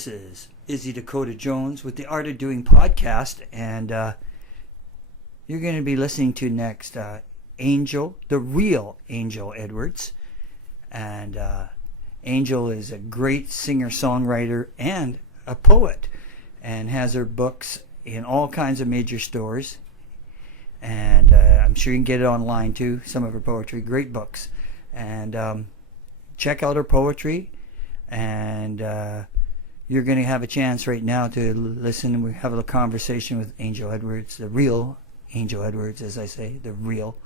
This is Izzy Dakota Jones with the Art of Doing podcast, and you're going to be listening to next Angel, the real Angel Edwards. And Angel is a great singer-songwriter and a poet, and has her books in all kinds of major stores. And I'm sure you can get it online too, some of her poetry, great books. And check out her poetry, and you're going to have a chance right now to listen, and we have a conversation with Angel Edwards, the real Angel Edwards, as I say, the real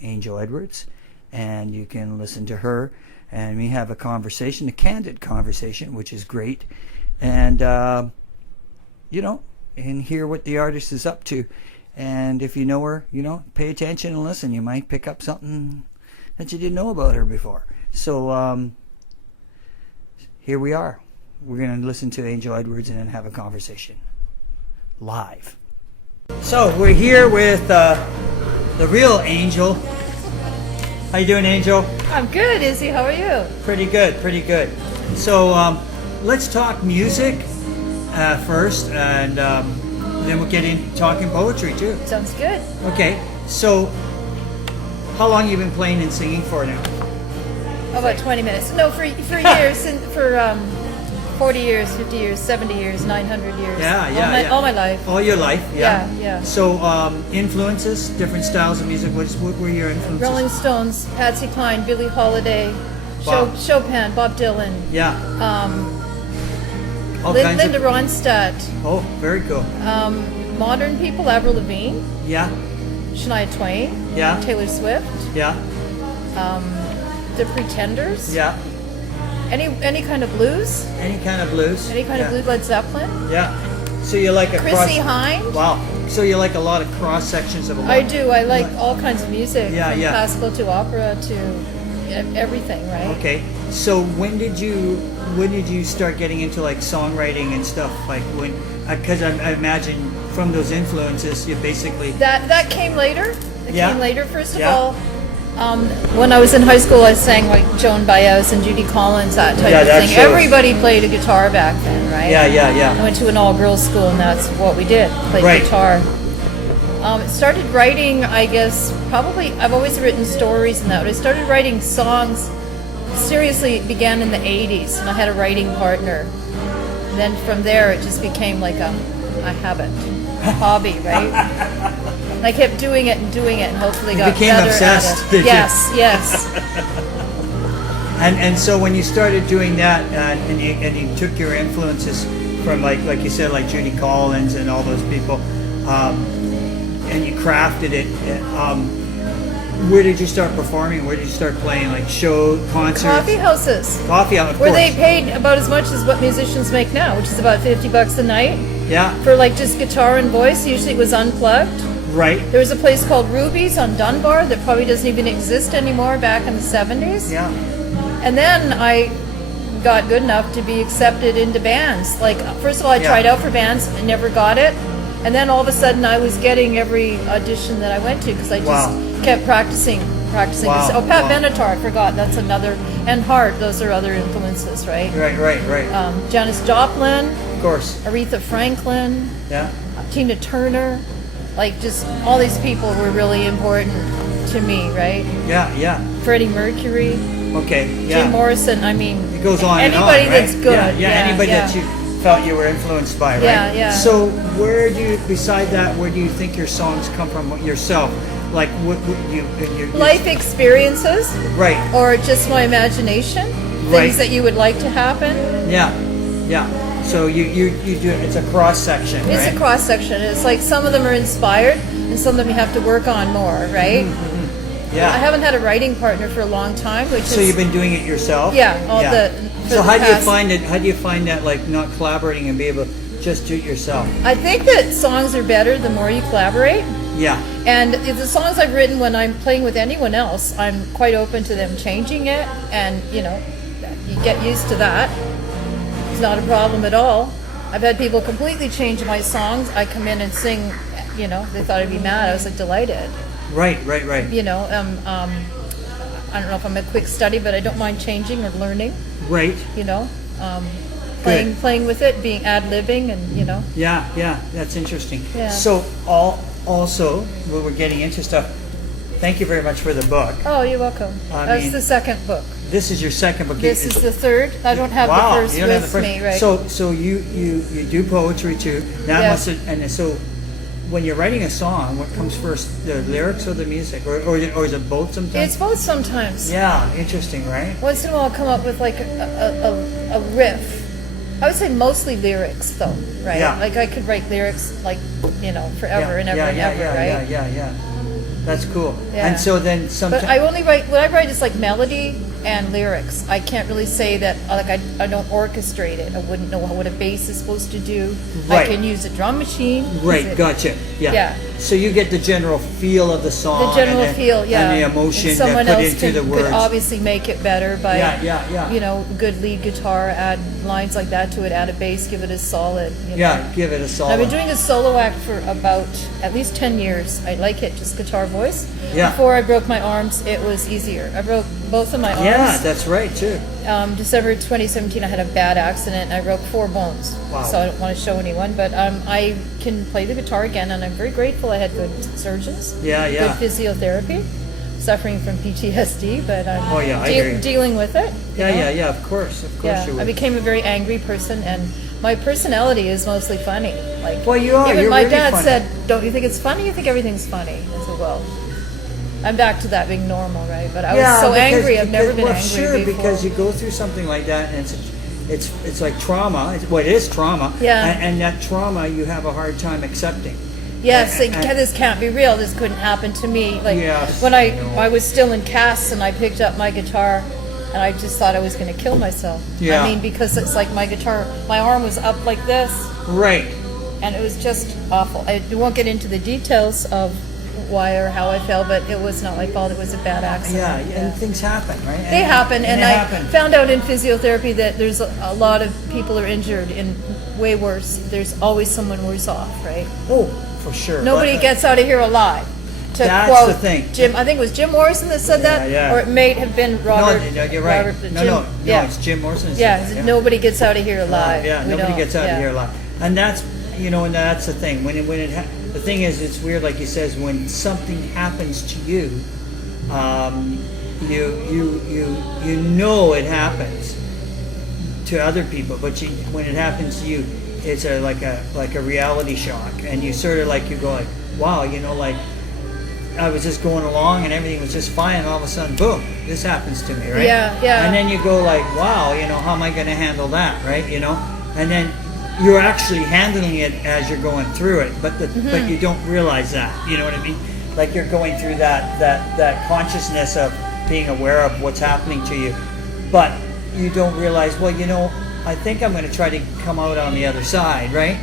Angel Edwards. And you can listen to her, and we have a conversation, a candid conversation, which is great. And, and hear what the artist is up to. And if you know her, pay attention and listen. You might pick up something that you didn't know about her before. So here we are. We're going to listen to Angel Edwards and then have a conversation live. So we're here with the real Angel. How you doing, Angel? I'm good, Izzy. How are you? Pretty good, pretty good. So let's talk music first, and then we'll get into talking poetry too. Sounds good. Okay, so how long have you been playing and singing for now? About 20 minutes. No, for years, for 40 years, 50 years, 70 years, 900 years. All my life. All your life, yeah. Yeah. So influences, different styles of music. What were your influences? Rolling Stones, Patsy Cline, Billie Holiday, Chopin, Bob Dylan. Yeah. Linda Ronstadt. Oh, very cool. Modern people, Avril Lavigne. Yeah. Shania Twain. Yeah. Taylor Swift. Yeah. The Pretenders. Yeah. Any kind of blues. Any kind of blues. Any kind of blues, Led Zeppelin. Yeah. So you like a Chrissy Hynde. Wow. So you like a lot of cross sections of a lot. I do. I like all kinds of music. Yeah, from yeah. classical to opera to everything, right? Okay. So when did you start getting into like songwriting and stuff? Like when? Because I imagine from those influences, you basically that came later. It Yeah. came later. First of Yeah. all, when I was in high school, I sang like Joan Baez and Judy Collins, that type of that thing. shows. Everybody played a guitar back then, right? Yeah. I went to an all-girls school, and that's what we did. Played Right. guitar. Started writing, I guess, probably, I've always written stories and that, but I started writing songs, seriously, it began in the 80s, and I had a writing partner. And then from there, it just became like a habit, a hobby, right? And I kept doing it, and hopefully got became better obsessed, at it. did you? Yes. And so when you started doing that, and you took your influences from like you said, like Judy Collins and all those people, and you crafted it. Where did you start performing? Where did you start playing? Like concerts? Coffee houses. Coffee house, of where course. they paid about as much as what musicians make now, which is about $50 a night. Yeah. For like just guitar and voice. Usually it was unplugged. Right. There was a place called Ruby's on Dunbar that probably doesn't even exist anymore back in the 70s. Yeah. And then I got good enough to be accepted into bands. Like, first of all, I tried out for bands and never got it. And then all of a sudden I was getting every audition that I went to because I just kept practicing. Wow. Oh, Pat Benatar, I forgot. That's another. And Hart, those are other influences, right? Right. Janis Joplin. Of course. Aretha Franklin. Yeah. Tina Turner. Like, just all these people were really important to me, right? Yeah. Freddie Mercury. Okay. Yeah. Jim Morrison. I mean, it goes on anybody and on, right? that's good. Yeah. Anybody that you felt you were influenced by, right? Yeah. So where do you, beside that, where do you think your songs come from yourself? Like what you life experiences, right? Or just my imagination, things that you would like to happen. Yeah. So you do, it's a cross section. It's a cross section. It's like some of them are inspired, and some of them you have to work on more, right? Mm-hmm. Yeah. I haven't had a writing partner for a long time, so you've been doing it yourself. Yeah. So how do you find it? How do you find that, like, not collaborating and be able to just do it yourself? I think that songs are better the more you collaborate. Yeah. And the songs I've written, when I'm playing with anyone else, I'm quite open to them changing it, and you get used to that. It's not a problem at all. I've had people completely change my songs. I come in and sing, they thought I'd be mad. I was like delighted. Right. I don't know if I'm a quick study, but I don't mind changing or learning. Right. playing with it, being ad-libbing, and Yeah, that's interesting. Yeah. So also, when we're getting into stuff, thank you very much for the book. Oh, you're welcome. I That's mean, the second book. This is your second book. This is the third. I don't have Wow, the first you don't have the with first. me, right? So you do poetry too. That Yeah. must have, and so when you're writing a song, what comes first, the lyrics or the music, or is it both sometimes? It's both sometimes. Yeah, interesting, right? Once in a while, I'll come up with like a riff. I would say mostly lyrics, though, right? Yeah. Like I could write lyrics like forever and ever and ever, right? Yeah. That's cool. Yeah. And so then sometimes. But I only write, what I write is like melody and lyrics. I can't really say that, like I don't orchestrate it. I wouldn't know what a bass is supposed to do. Right. I can use a drum machine. Right, gotcha. Yeah. Yeah. So you get the general feel of the song. The general and feel, yeah. And the emotion And that someone put else into the words. could obviously make it better by, Yeah. good lead guitar, add lines like that to it, add a bass, give it a solid. Yeah, give it a I've solid. been doing a solo act for about at least 10 years. I like it, just guitar voice. Yeah. Before I broke my arms, it was easier. I broke both of my arms. Yeah, that's right too. December 2017, I had a bad accident and I broke 4 bones. Wow. So I don't want to show anyone, but I can play the guitar again, and I'm very grateful I had good surgeons. Yeah. Good physiotherapy. Suffering from PTSD, but I'm Oh, yeah, I hear you. dealing with it. you know? Yeah, of course Yeah, you would. I became a very angry person, and my personality is mostly funny. Like, Well, you are. Even You're my really dad funny. said, "Don't you think it's funny? You think everything's funny?" I said, "Well, I'm back to that being normal, right?" But I was so angry. I've never been well, angry sure, before. because you go through something like that, and it's like trauma. It is trauma. Yeah. And that trauma you have a hard time accepting. Yes, And- this can't be real. This couldn't happen to me. Like Yes, when I know. I was still in casts and I picked up my guitar, and I just thought I was going to kill myself. Yeah. I mean, because it's like my guitar, my arm was up like this, Right. and it was just awful. I won't get into the details of why or how I fell, but it was not my fault. It was a bad accident. Yeah, and things happen, right? They happen, and they I happen. found out in physiotherapy that there's a lot of people are injured in way worse. There's always someone worse off, right? Oh, for sure. Nobody But, gets out of here alive. To That's quote the thing. Jim, I think it was Jim Morrison that said that, Yeah. or it may have been Robert. No, you're right. Robert, No, yeah, it's Jim Morrison. yeah. Nobody gets out of here alive. Yeah, We nobody don't, gets out yeah. of here alive, and that's and that's the thing. The thing is, it's weird. Like he says, when something happens to you, you know it happens to other people, but when it happens to you, it's like a reality shock, and you sort of like you go like, wow, like I was just going along and everything was just fine, and all of a sudden, boom, this happens to me, right? Yeah. And then you go like, wow, how am I going to handle that, right? And then you're actually handling it as you're going through it, but but you don't realize that. You know what I mean? Like you're going through that consciousness of being aware of what's happening to you, but you don't realize, well, I think I'm going to try to come out on the other side, right?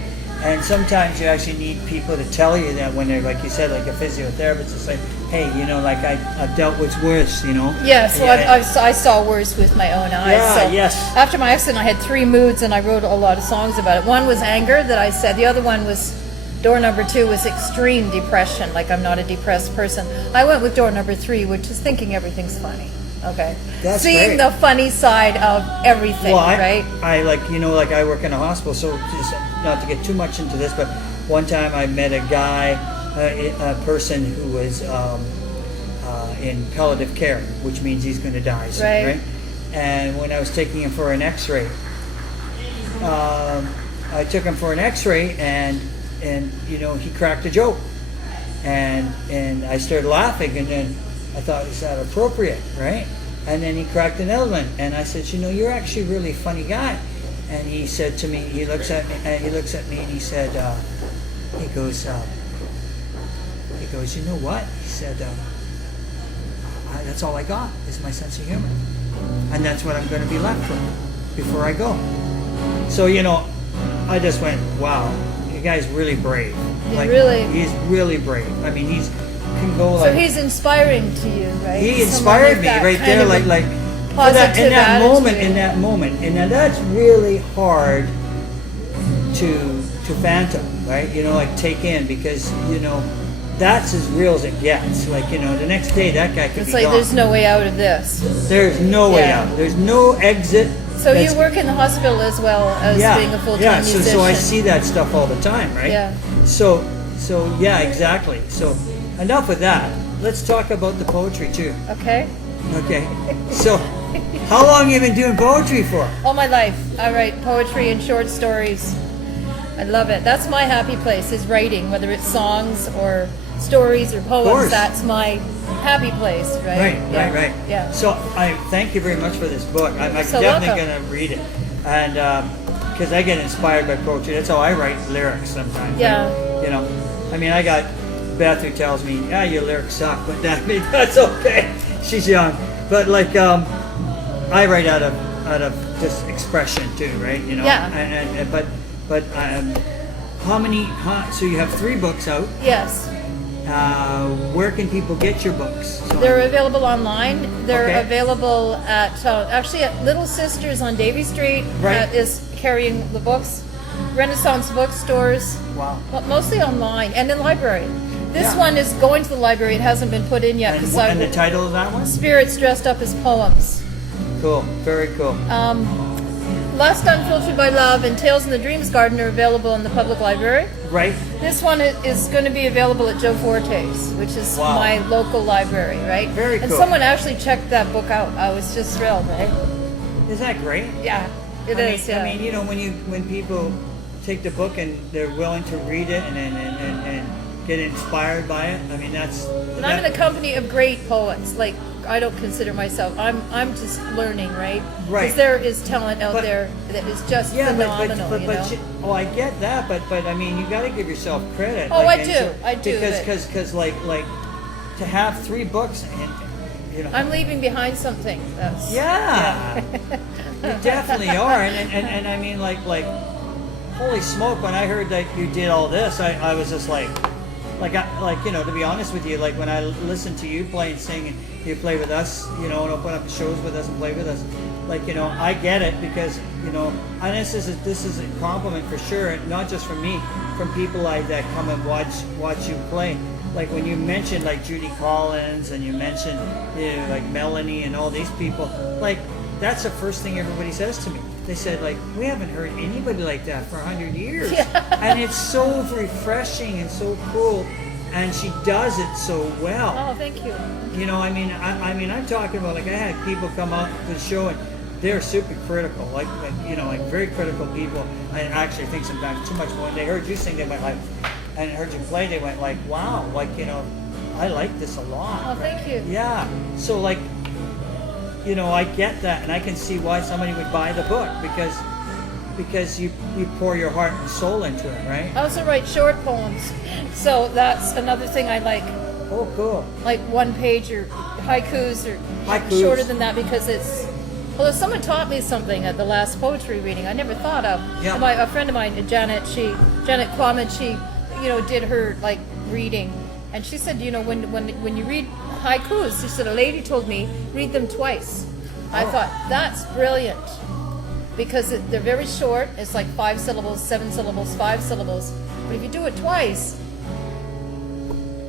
And sometimes you actually need people to tell you that when they're, like you said, like a physiotherapist to say, hey, like I've dealt with worse, Yeah, so I saw worse with my own eyes. Yeah, so yes. After my accident, I had 3 moods, and I wrote a lot of songs about it. One was anger, that I said. The other one was, door number 2 was extreme depression, like I'm not a depressed person. I went with door number 3, which is thinking everything's funny. Okay. That's Seeing great. the funny side of everything, Well, right? I like I work in a hospital, so just not to get too much into this, but one time I met a guy, a person who was in palliative care, which means he's going to die soon, Right. right? And when I was taking him for an X-ray, I took him for an X-ray, and he cracked a joke, and I started laughing, and then I thought, is that appropriate, right? And then he cracked another one, and I said, you're actually a really funny guy. And he said to me, he looks at me, and he said, he goes, you know what? He said, that's all I got is my sense of humor, and that's what I'm going to be left with before I go. So I just went, wow, the guy's really brave. He's really brave. I mean, can go So like. he's inspiring to you, right? He Someone inspired with me that right kind there, of a like positive in that attitude. moment, and that's really hard to phantom, right? Like take in, because that's as real as it gets. Like the next day that guy could It's be like gone. there's no way out of this. There's no way Yeah. out. There's no exit. So you work in the hospital as well as being a full-time musician. So I see that stuff all the time, right? Yeah. So yeah, exactly. So enough with that. Let's talk about the poetry too. Okay. Okay. So how long have you been doing poetry for? All my life, I write poetry and short stories. I love it. That's my happy place, is writing, whether it's songs or stories or poems. That's my happy place, right? Right. Yeah. So I thank you very much for this book. I'm So definitely welcome. going to read it, and because I get inspired by poetry. That's how I write lyrics sometimes. Yeah. You know, I mean, I got Beth who tells me, "Yeah, your lyrics suck," but that's okay. She's young, but like I write out of just expression too, right? You know. Yeah. But how many? So you have 3 books out. Yes. Where can people get your books? So They're available online. They're Okay. available at actually at Little Sisters on Davie Street. Right. Is carrying the books. Renaissance bookstores. Wow. But mostly online and in library. This Yeah. one is going to the library. It hasn't been put in yet And the title of that one? Spirits Dressed Up as Poems. Cool. Very cool. Last Unfiltered by Love and Tales in the Dreams Garden are available in the public library. Right. This one is going to be available at Joe Forte's, which is Wow. my local library, right? Very And cool. someone actually checked that book out. I was just thrilled, right? Isn't that great? Yeah, it is. I mean, you know, when people take the book and they're willing to read it and get inspired by it. I mean, that's. And I'm in the company of great poets. Like, I don't consider myself. I'm just learning, right? Right. Because there is talent out But- there that is just Yeah, phenomenal. but you know? oh, I get that, but I mean, you got to give yourself credit. Oh, like, I and do, I do, Because like to have 3 books and you know. I'm leaving behind something. That's Yeah, you definitely are, and I mean, like, holy smoke! When I heard that you did all this, I was just like, you know, to be honest with you, like when I listen to you play and sing, and you play with us, you know, and open up shows with us and play with us, like, you know, I get it because, you know, and this is a compliment for sure, and not just from me, from people like that come and watch you play. Like when you mentioned like Judy Collins and you mentioned, you know, like Melanie and all these people, like that's the first thing everybody says to me. They said, like, we haven't heard anybody like that for 100 years. Yeah. And it's so refreshing and so cool, and she does it so well. Oh, thank you. You know, I mean, I'm talking about, like, I had people come out to the show and they're super critical, like you know, like very critical people. I actually think sometimes too much. When they heard you sing, they went like, and heard you play, they went like, wow, like, you know, I like this a lot. Oh, thank you. Yeah. So like, you know, I get that, and I can see why somebody would buy the book because you pour your heart and soul into it, right? I also write short poems, so that's another thing I like. Oh, cool. Like 1 page or haikus or Haikus. shorter than that because it's. Well, if someone taught me something at the last poetry reading I never thought of. Yeah. A friend of mine, Janet Quammen, she, you know, did her like reading, and she said, you know, when you read haikus, she said a lady told me read them twice. I thought that's brilliant because they're very short. It's like 5 syllables, 7 syllables, 5 syllables. But if you do it twice,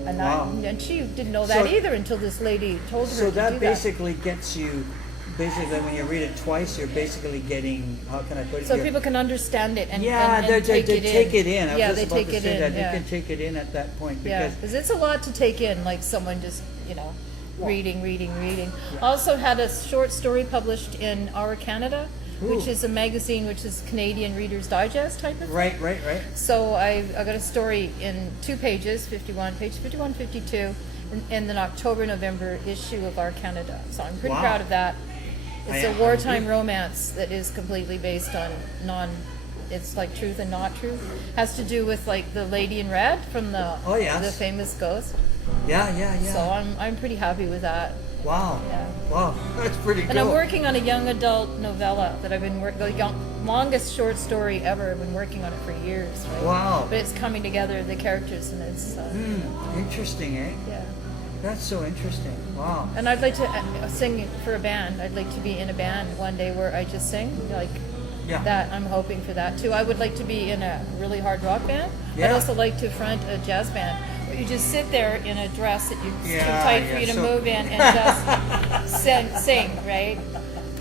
and she didn't know that So- either until this lady told her So to that do basically gets you. Basically, when you read it twice, you're basically getting. How can I put it? So You're- people can understand it and they take it in. take it in. I was Yeah, just they about take to it say in. that. Yeah. You can take it in at that point Yeah, because because it's a lot to take in, like someone just, you know, reading. Also had a short story published in Our Canada, which Ooh. is a magazine which is Canadian Reader's Digest type of thing. right. So I got a story in 2 pages, page 51, 52, in the October-November issue of Our Canada. So I'm pretty Wow. proud of that. It's I a wartime agree. romance that is completely based on it's like truth and not truth. Has to do with like the Lady in Red from the Oh, yes. the famous ghost. Yeah. So I'm pretty happy with that. Wow. Yeah. Wow. That's pretty cool. And I'm working on a young adult novella that I've been longest short story ever. I've been working on it for years. Right? Wow. But it's coming together, the characters, and it's Interesting, eh? yeah. That's so interesting. Wow. And I'd like to sing for a band. I'd like to be in a band one day where I just sing like Yeah. that. I'm hoping for that too. I would like to be in a really hard rock band. Yeah. I'd also like to front a jazz band where you just sit there in a dress that it's too Yeah, tight for yeah, you to so- move in and just sing, right?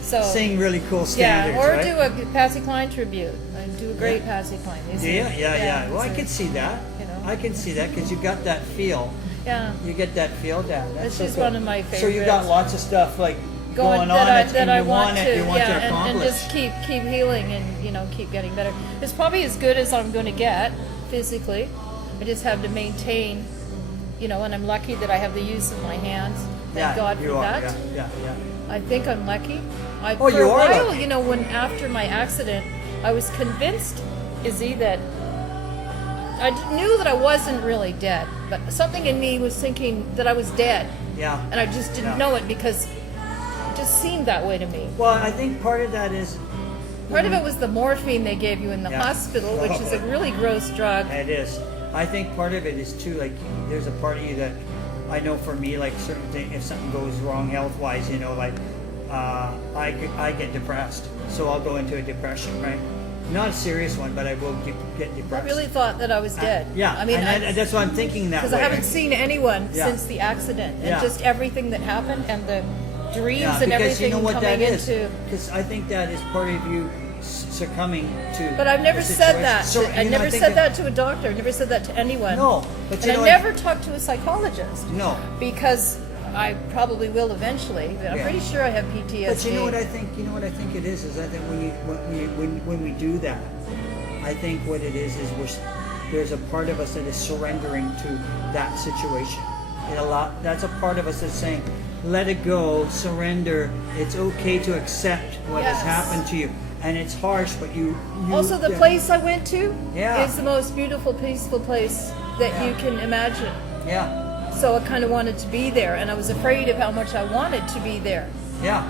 So sing really cool standards, or right? do a Patsy Cline tribute. I do a great Patsy Cline. Yeah. Well, I can see that. You know. I can see that because you got that feel. Yeah. You get that feel down. That's This is cool. one of my favorites. So you got lots of stuff like going on, that and I you want to, you want to accomplish. and just keep healing and keep getting better. It's probably as good as I'm going to get physically. I just have to maintain, and I'm lucky that I have the use of my hands. Thank God for that. Yeah. I think I'm lucky. Oh, for you a are while, lucky. when after my accident, I was convinced, Izzy, that I knew that I wasn't really dead, but something in me was thinking that I was dead. Yeah. And I just didn't know it because it just seemed that way to me. Well, I think part of that is. Part of it was the morphine they gave you in the Yeah. hospital, which is a really gross drug. It is. I think part of it is too, like, there's a part of you that I know for me, like, certain thing, if something goes wrong health-wise, I get depressed. So I'll go into a depression, right? Not a serious one, but I will get I depressed. really thought that I was dead. Yeah. I mean, and that's why I'm thinking that way. because I haven't seen anyone Yeah. since the accident, and Yeah. just everything that happened, and the dreams Yeah, and because everything you know what coming that is. into. Because I think that is part of you succumbing to. But I've never the said situation. that. So, I you know, never think said that to a doctor. I never said that to anyone. No, but and you I know, never talked to a psychologist. No. Because I probably will eventually. But I'm Yeah. pretty sure I have PTSD. But you know what I think? You know what I think it is I think when we do that, I think what it is there's a part of us that is surrendering to that situation. That's a part of us that's saying, let it go, surrender. It's okay to accept what has Yes. happened to you, and it's harsh, but you Also, the yeah. place I went to Yeah. is the most beautiful, peaceful place that Yeah. you can imagine. Yeah, So I kind of wanted to be there, and I was afraid of how much I wanted to be there. yeah.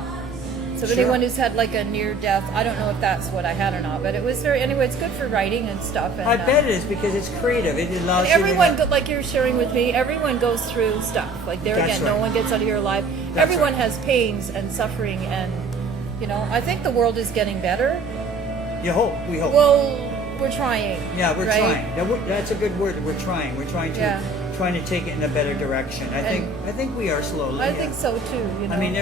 So Sure. anyone who's had like a near death, I don't know if that's what I had or not, but it was anyway, it's good for writing and stuff. And, I bet it is because it's creative. It allows and you everyone, to. like you're sharing with me, everyone goes through stuff. Like there That's again, right. no one gets out of here alive. That's Everyone right. has pains and suffering, and I think the world is getting better. You hope. We hope. Well, we're trying. Yeah, we're right? trying. That's a good word. We're trying. We're trying to Yeah. take it in a better direction. I think we are slowly. I yeah. think so too. I mean,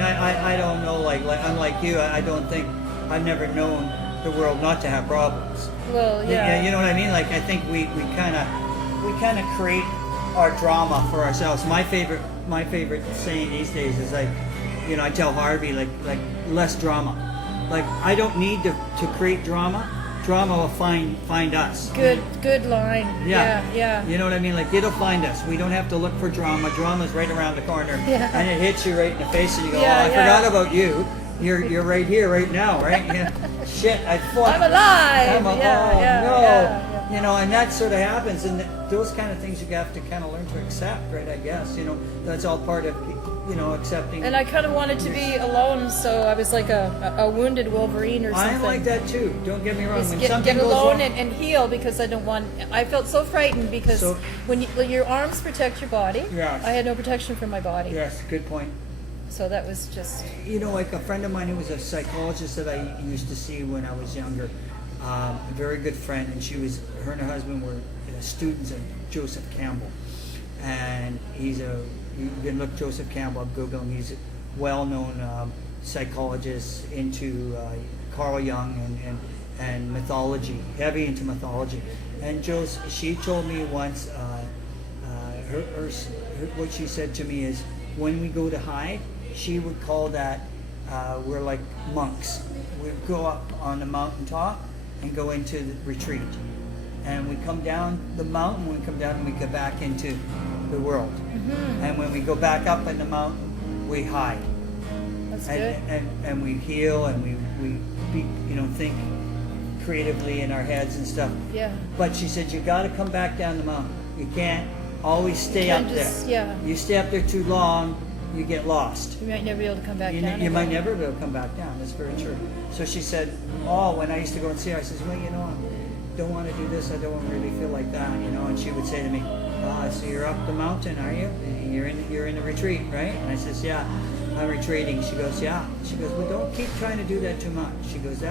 I don't know. Like unlike you, I don't think I've never known the world not to have problems. Well, yeah. You know what I mean? Like I think we kind of create our drama for ourselves. My favorite saying these days is like, I tell Harvey like less drama. Like I don't need to create drama. Drama will find us. Good line. Yeah. You know what I mean? Like it'll find us. We don't have to look for drama. Drama's right around the corner. Yeah. And it hits you right in the face and you go, Yeah, I yeah. forgot about you. You're right here, right now, right? Yeah. Shit, I fought. I'm alive. No. Yeah. And that sort of happens, and those kind of things you have to kind of learn to accept, right? I guess, that's all part of, accepting. And I kind of wanted to be alone, so I was like a wounded Wolverine or something. I'm like that too. Don't get me wrong. Just When get something goes alone wrong, and heal because I don't want. I felt so frightened because So- when your arms protect your body, Yes. I had no protection for my body. yes, good point. So that was just. Like a friend of mine who was a psychologist that I used to see when I was younger, a very good friend, and her and her husband were students of Joseph Campbell, and you can look Joseph Campbell up, Google him. He's a well-known psychologist into Carl Jung and mythology, heavy into mythology. And she told me once, what she said to me is, when we go to hide, she would call that we're like monks. We go up on the mountaintop and go into the retreat, and we come down the mountain. We come down and we go back into the world. Mm-hmm. And when we go back up in the mountain, we hide. That's good. And we heal and we think creatively in our heads and stuff. Yeah. But she said you got to come back down the mountain. You can't always stay can't up just- there. yeah. You stay up there too long, you get lost. You might never be able to come back down. You might again. never be able to come back down. That's very true. So she said, when I used to go and see her, I says, well, I don't want to do this. I don't really feel like that, And she would say to me, so you're up the mountain, are you? And you're in the retreat, right? And I says, yeah, I'm retreating. She goes, yeah. She goes, well, don't keep trying to do that too much. She goes,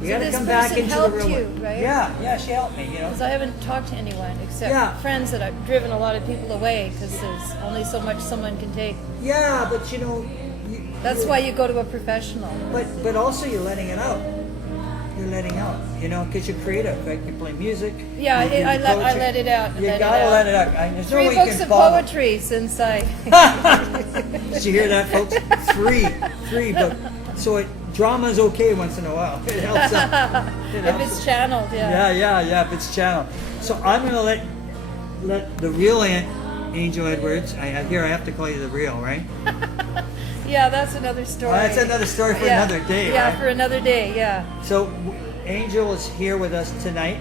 you got to this come back person into the helped real you, world. right? Yeah, she helped me, Because I haven't talked to anyone except Yeah. friends that I've driven a lot of people away because there's only so much someone can take. Yeah, but That's why you go to a professional. But also you're letting it out. You're letting out, because you're creative. Right? You play music. Yeah, you do I poetry. let it out. You gotta let it out. There's no 3 way you books can of follow. poetry since I. Did you hear that, folks? Three books. So drama's okay once in a while. It helps out. If it's channeled, yeah. Yeah. If it's channeled. So I'm gonna let the real Angel Edwards. I have to call you the real, right? Yeah, that's another story. That's another story for another day. Yeah, right? for another day. Yeah. So Angel is here with us tonight.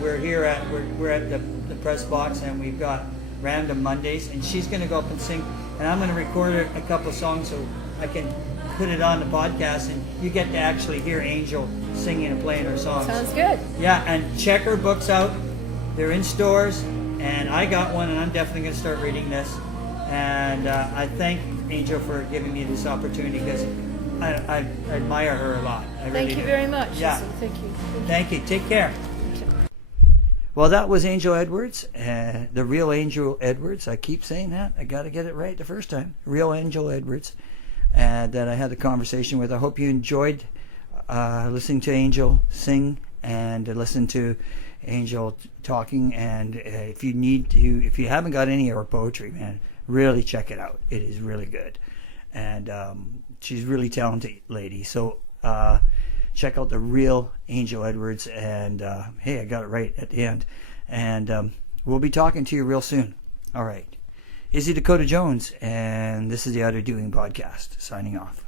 We're here at the press box, and we've got Random Mondays, and she's going to go up and sing, and I'm going to record a couple of songs so I can put it on the podcast, and you get to actually hear Angel singing and playing her songs. Sounds good. Yeah, and check her books out. They're in stores, and I got one, and I'm definitely going to start reading this. And I thank Angel for giving me this opportunity because I admire her a lot. I really Thank you do. very much. Yeah. Thank you. Thank you. Take care. Well, that was Angel Edwards, the real Angel Edwards. I keep saying that. I got to get it right the first time. Real Angel Edwards, that I had the conversation with. I hope you enjoyed listening to Angel sing and listen to Angel talking. And if you haven't got any of her poetry, man, really check it out. It is really good. And she's a really talented lady. So check out the real Angel Edwards. And hey, I got it right at the end. And we'll be talking to you real soon. All right. Izzy Dakota Jones, and this is the Other Doing Podcast, signing off.